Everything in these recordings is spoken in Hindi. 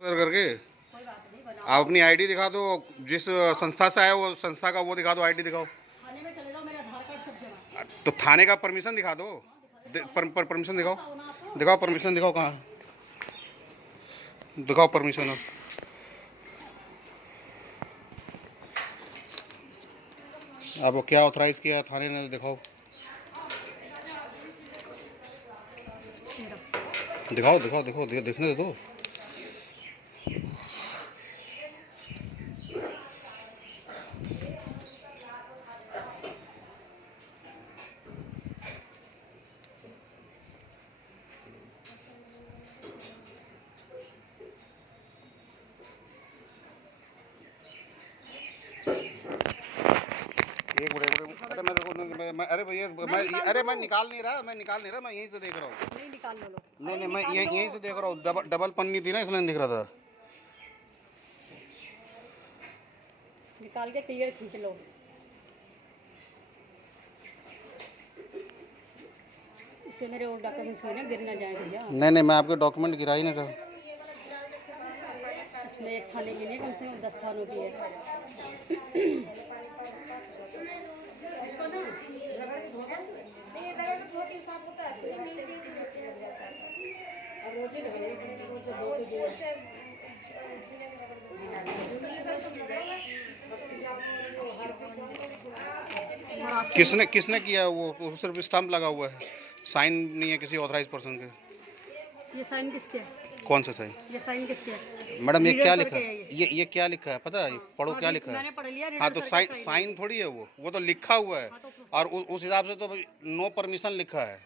करके आप अपनी आईडी दिखा दो, जिस संस्था से आए वो संस्था का वो दिखा दो, आईडी दिखाओ। थाने में चले जाओ, मेरा आधार कार्ड सब जमा। तो थाने का परमिशन दिखा दो, परमिशन दिखाओ, दिखाओ परमिशन दिखाओ, कहाँ दिखाओ परमिशन। आपको क्या ऑथराइज किया थाने ने, दिखाओ दिखाओ दिखाओ दिखाओ, देखने दो। एक मिनट, अरे मेरे को अरे भैया अरे मैं निकाल नहीं रहा, मैं यहीं से देख रहा हूँ। नहीं निकाल लो। नहीं मैं यहीं से देख रहा हूँ, डबल पन्नी थी ना इसलिए दिख रहा था। निकाल के क्लियर खींच लो। इससे मेरे और डॉक्यूमेंट्स में ना गिर ना जाए भैया। नहीं मैं आपके डॉक्यूमेंट गिरा ही नहीं रहा। इसमें एक थाने की नहीं, कम से कम 10 थानों की है। किसने किया वो सिर्फ स्टाम्प लगा हुआ है, साइन नहीं है किसी ऑथराइज पर्सन के। ये साइन किसके है? कौन सा साइन? ये साइन किसके है? मैडम ये क्या लिखा है? ये क्या लिखा है पता है? पढ़ो क्या लिखा है। मैंने पढ़ लिया। हाँ तो साइन थोड़ी है वो तो लिखा हुआ है। और उस हिसाब से तो नो परमिशन लिखा है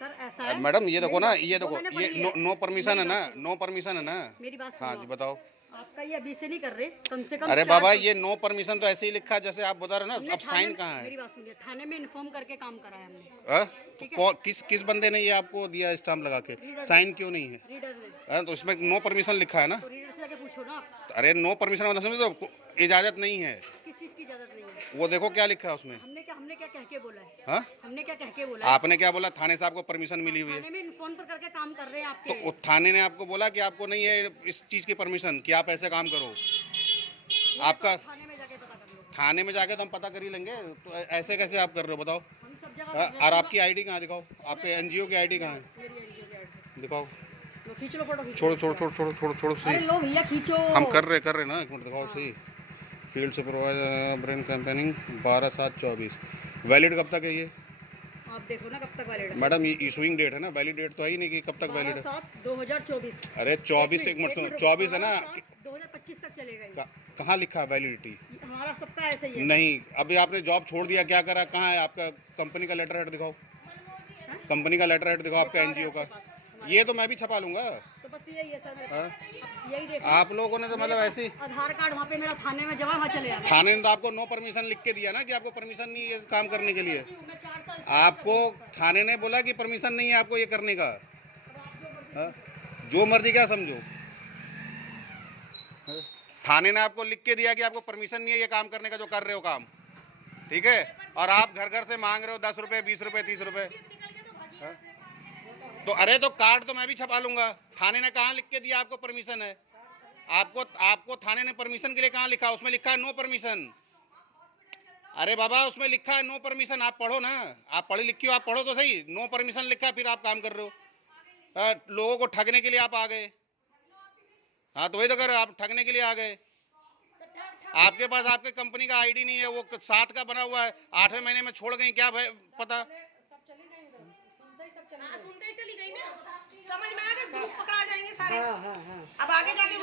सर। ऐसा है मैडम, ये देखो ना, ये देखो, ये नो परमिशन है ना, नो परमिशन है ना। मेरी बात हाँ जी बताओ। आपका ये अभी से नहीं कर रहे, कम से कम। अरे बाबा ये नो परमिशन तो ऐसे ही लिखा है जैसे आप बता रहे ना। अब साइन कहाँ है? मेरी बात सुनिए, थाने में इन्फॉर्म करके काम कराया हमने। किस बंदे ने ये आपको दिया स्टाम्प लगा के? साइन क्यों नहीं है? रीडर ने। तो इसमें नो परमिशन लिखा है ना। तो रीडर से जाके पूछो ना। अरे नो परमिशन मतलब तो इजाजत नहीं है। किस चीज की इजाजत नहीं है? वो देखो क्या लिखा है उसमें। हमने क्या कह के बोला है? हाँ हमने क्या कह के बोला है? आपने क्या बोला? थाने से आपको परमिशन मिली हुई है। थाने में इन्फॉर्म पर करके काम कर रहे हैं आपके। तो थाने ने आपको बोला कि आपको नहीं है इस चीज की परमिशन कि आप ऐसे काम करो। आपका थाने में जाके पता कर लो। थाने में जाके तो हम पता कर ही लेंगे। तो ऐसे कैसे आप कर रहे हो बताओ? हम सब जगह। और आपकी आईडी कहाँ दिखाओ? आपके एनजीओ की आईडी कहाँ है? दिखाओ। खींच लो फोटो। छोड़ो अरे लो भैया खींचो। हम कर रहे ना। एक मिनट दिखाओ सही। Field supervisor brain campaigning 12/7/24। Valid कब तक है ये? आप देखो ना कब तक वैलिड है। मैडम ये इशूइंग डेट है ना, वैलिड डेट तो है ही नहीं कि कब तक वैलिड है। 12/7/2024। अरे 24 एक मिनट सुनो, 24 है ना। 2025 तक चलेगा। कहाँ लिखा है वैलिडिटी? हमारा सबका ऐसा ही है। नहीं अभी आपने जॉब छोड़ दिया, क्या करा? कहाँ है आपका कंपनी का लेटर हेड दिखाओ। कंपनी का लेटर हेड दिखाओ आपका एनजीओ का। ये तो मैं भी छपा लूंगा। तो बस यही है सर। यही देखो आप लोगों ने तो मतलब ऐसी आधार कार्ड वहाँ पे मेरा थाने में जमा, वहाँ चले जाना। थाने ने तो आपको नो परमिशन लिख के दिया ना कि आपको परमिशन नहीं है काम करने के लिए। आपको थाने ने बोला कि परमिशन नहीं है आपको ये करने का। जो मर्जी क्या समझो। थाने ने आपको लिख के दिया कि आपको परमिशन नहीं है ये काम करने का जो कर रहे हो काम, ठीक है। और आप घर से मांग रहे हो 10 रुपए 20 रुपए 30 रुपए। तो अरे तो कार्ड तो मैं भी छपा लूंगा। थाने ने कहाँ लिख के दिया आपको परमिशन है? आपको थाने ने परमिशन के लिए कहाँ लिखा? उसमें लिखा है नो परमिशन। अरे बाबा उसमें लिखा है नो परमिशन, आप पढ़ो ना। आप पढ़ी लिखी हो, आप पढ़ो तो सही। नो परमिशन लिखा है, फिर आप काम कर रहे हो। लोगों को ठगने के लिए आप आ गए। हाँ तो वही तो कर रहे हो, आप ठगने के लिए आ गए। आपके पास आपके कंपनी का आईडी नहीं है, वो 7 का बना हुआ है। 8वें महीने में छोड़ गई, क्या पता। सुनते ही चली गई ना, समझ में आ गया। ग्रुप पकड़ा जाएंगे सारे। अब आगे जाके